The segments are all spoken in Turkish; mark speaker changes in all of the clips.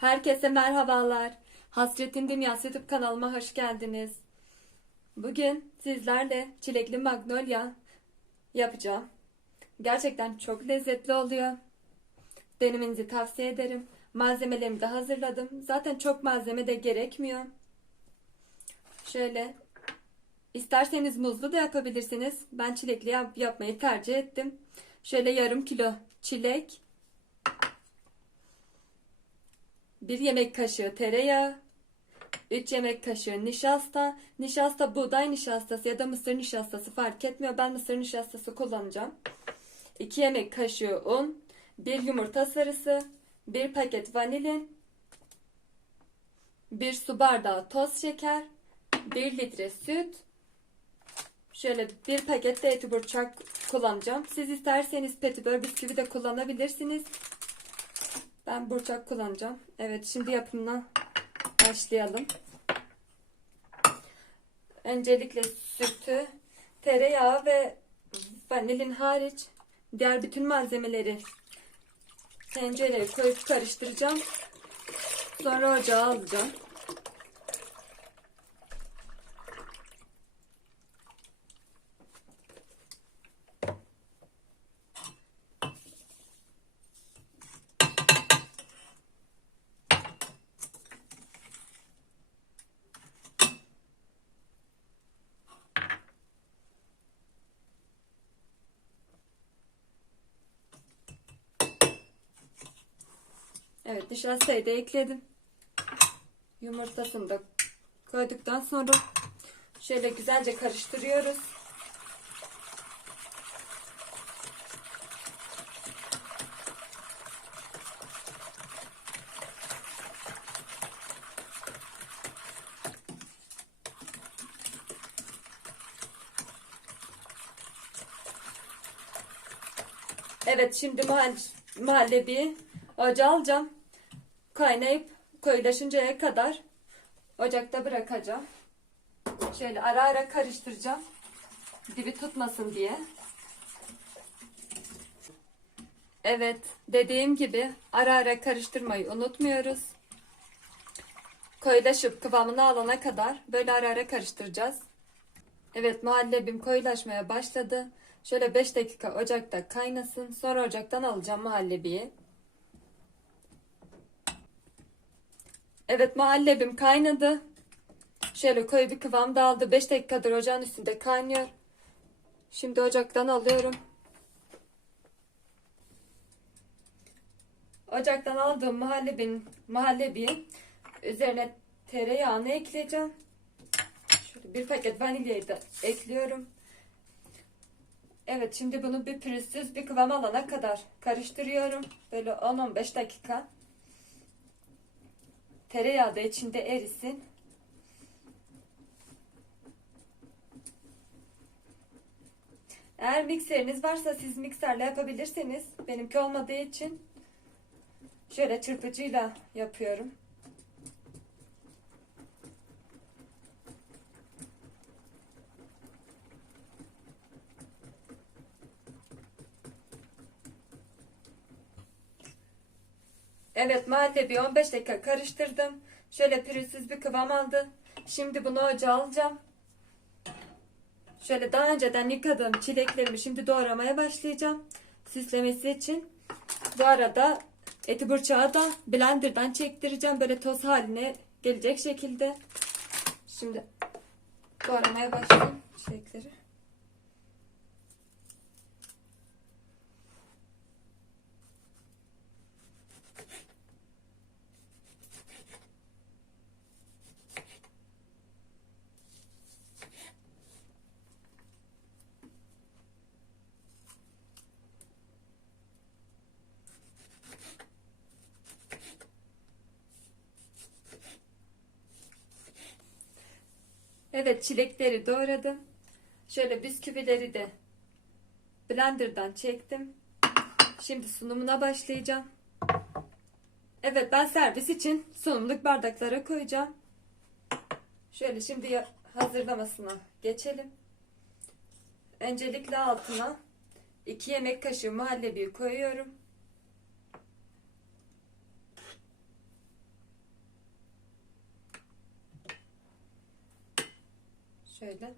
Speaker 1: Herkese merhabalar. Hasretin Dünyası YouTube kanalıma hoş geldiniz. Bugün sizlerle çilekli magnolia yapacağım. Gerçekten çok lezzetli oluyor. Denemenizi tavsiye ederim. Malzemelerimi de hazırladım. Zaten çok malzeme de gerekmiyor. Şöyle isterseniz muzlu da yapabilirsiniz. Ben çilekli yap- yapmayı tercih ettim. Şöyle yarım kilo çilek, bir yemek kaşığı tereyağı, 3 yemek kaşığı nişasta. Nişasta buğday nişastası ya da mısır nişastası fark etmiyor. Ben mısır nişastası kullanacağım. 2 yemek kaşığı un, 1 yumurta sarısı, 1 paket vanilin, 1 su bardağı toz şeker, 1 litre süt, Şöyle bir paket de eti kullanacağım. Siz isterseniz petibör bisküvi de kullanabilirsiniz. Ben burçak kullanacağım. Evet şimdi yapımına başlayalım. Öncelikle sütü, tereyağı ve vanilin hariç diğer bütün malzemeleri tencereye koyup karıştıracağım. Sonra ocağa alacağım. Evet nişastayı da ekledim. Yumurtasını da koyduktan sonra şöyle güzelce karıştırıyoruz. Evet şimdi mahall mahallebi ocağa alacağım. Kaynayıp koyulaşıncaya kadar ocakta bırakacağım. Şöyle ara ara karıştıracağım. Dibi tutmasın diye. Evet dediğim gibi ara ara karıştırmayı unutmuyoruz. Koyulaşıp kıvamını alana kadar böyle ara ara karıştıracağız. Evet muhallebim koyulaşmaya başladı. Şöyle 5 dakika ocakta kaynasın. Sonra ocaktan alacağım muhallebiyi. Evet muhallebim kaynadı. Şöyle koyu bir kıvam aldı. 5 dakikadır ocağın üstünde kaynıyor. Şimdi ocaktan alıyorum. Ocaktan aldığım muhallebin muhallebiyi üzerine tereyağını ekleyeceğim. Şöyle bir paket vanilyayı da ekliyorum. Evet şimdi bunu bir pürüzsüz bir kıvam alana kadar karıştırıyorum. Böyle 10-15 dakika. Tereyağı da içinde erisin. Eğer mikseriniz varsa siz mikserle yapabilirsiniz. Benimki olmadığı için şöyle çırpıcıyla yapıyorum. Evet muhallebi 15 dakika karıştırdım. Şöyle pürüzsüz bir kıvam aldı. Şimdi bunu ocağa alacağım. Şöyle daha önceden yıkadığım çileklerimi şimdi doğramaya başlayacağım. Süslemesi için. Bu arada eti burçağı da blenderdan çektireceğim. Böyle toz haline gelecek şekilde. Şimdi doğramaya başlayayım çilekleri. Evet çilekleri doğradım. Şöyle bisküvileri de blenderdan çektim. Şimdi sunumuna başlayacağım. Evet ben servis için sunumluk bardaklara koyacağım. Şöyle şimdi hazırlamasına geçelim. Öncelikle altına 2 yemek kaşığı muhallebi koyuyorum. Şöyle.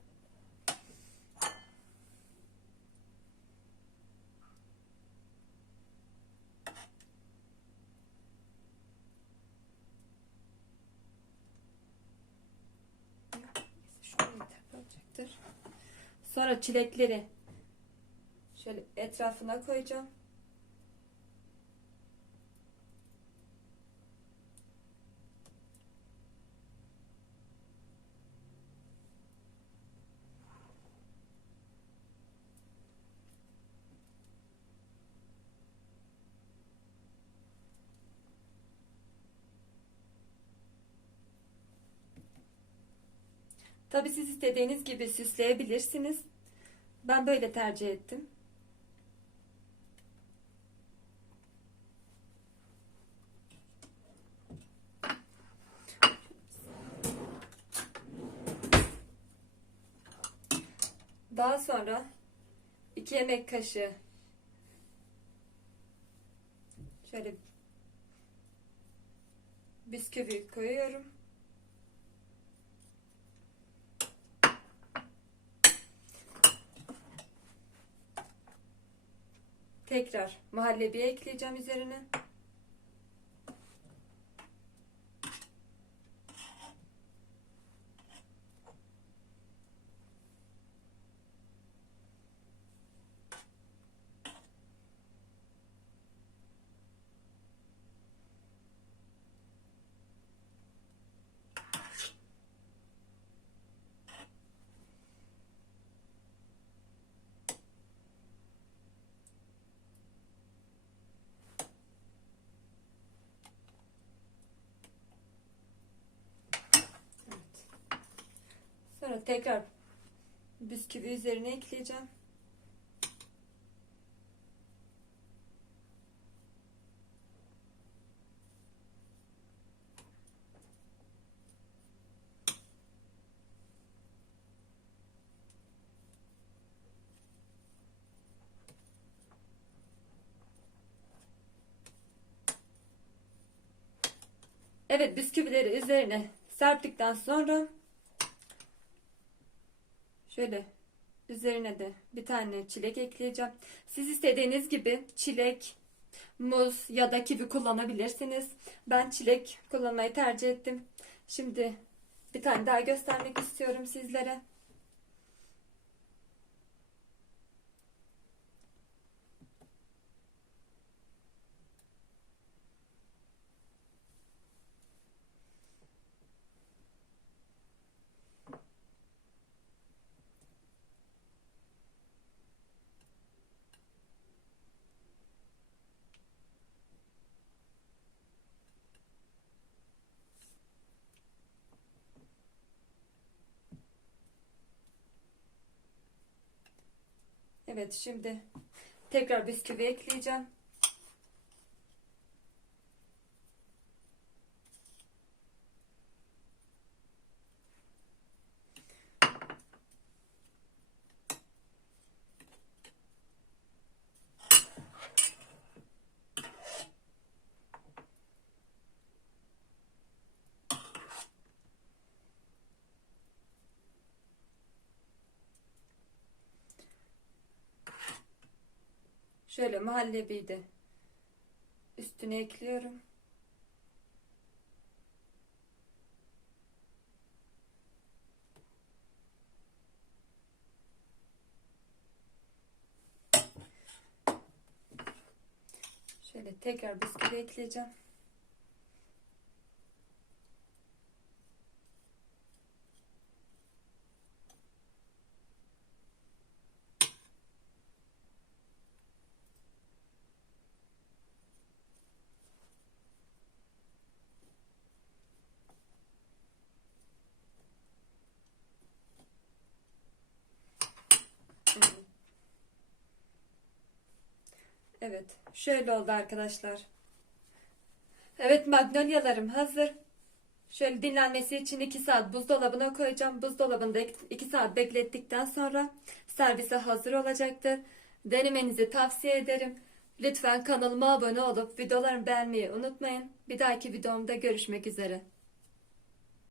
Speaker 1: Sonra çilekleri şöyle etrafına koyacağım. Tabii siz istediğiniz gibi süsleyebilirsiniz. Ben böyle tercih ettim. Daha sonra 2 yemek kaşığı şöyle bisküvi koyuyorum. Tekrar muhallebi ekleyeceğim üzerine. Sonra tekrar bisküvi üzerine ekleyeceğim. Evet bisküvileri üzerine serptikten sonra şöyle üzerine de bir tane çilek ekleyeceğim. Siz istediğiniz gibi çilek, muz ya da kivi kullanabilirsiniz. Ben çilek kullanmayı tercih ettim. Şimdi bir tane daha göstermek istiyorum sizlere. Evet şimdi tekrar bisküvi ekleyeceğim. Şöyle muhallebiyi üstüne ekliyorum. Şöyle tekrar bisküvi ekleyeceğim. Evet, şöyle oldu arkadaşlar. Evet, magnolyalarım hazır. Şöyle dinlenmesi için 2 saat buzdolabına koyacağım. Buzdolabında 2 saat beklettikten sonra servise hazır olacaktır. Denemenizi tavsiye ederim. Lütfen kanalıma abone olup videolarımı beğenmeyi unutmayın. Bir dahaki videomda görüşmek üzere.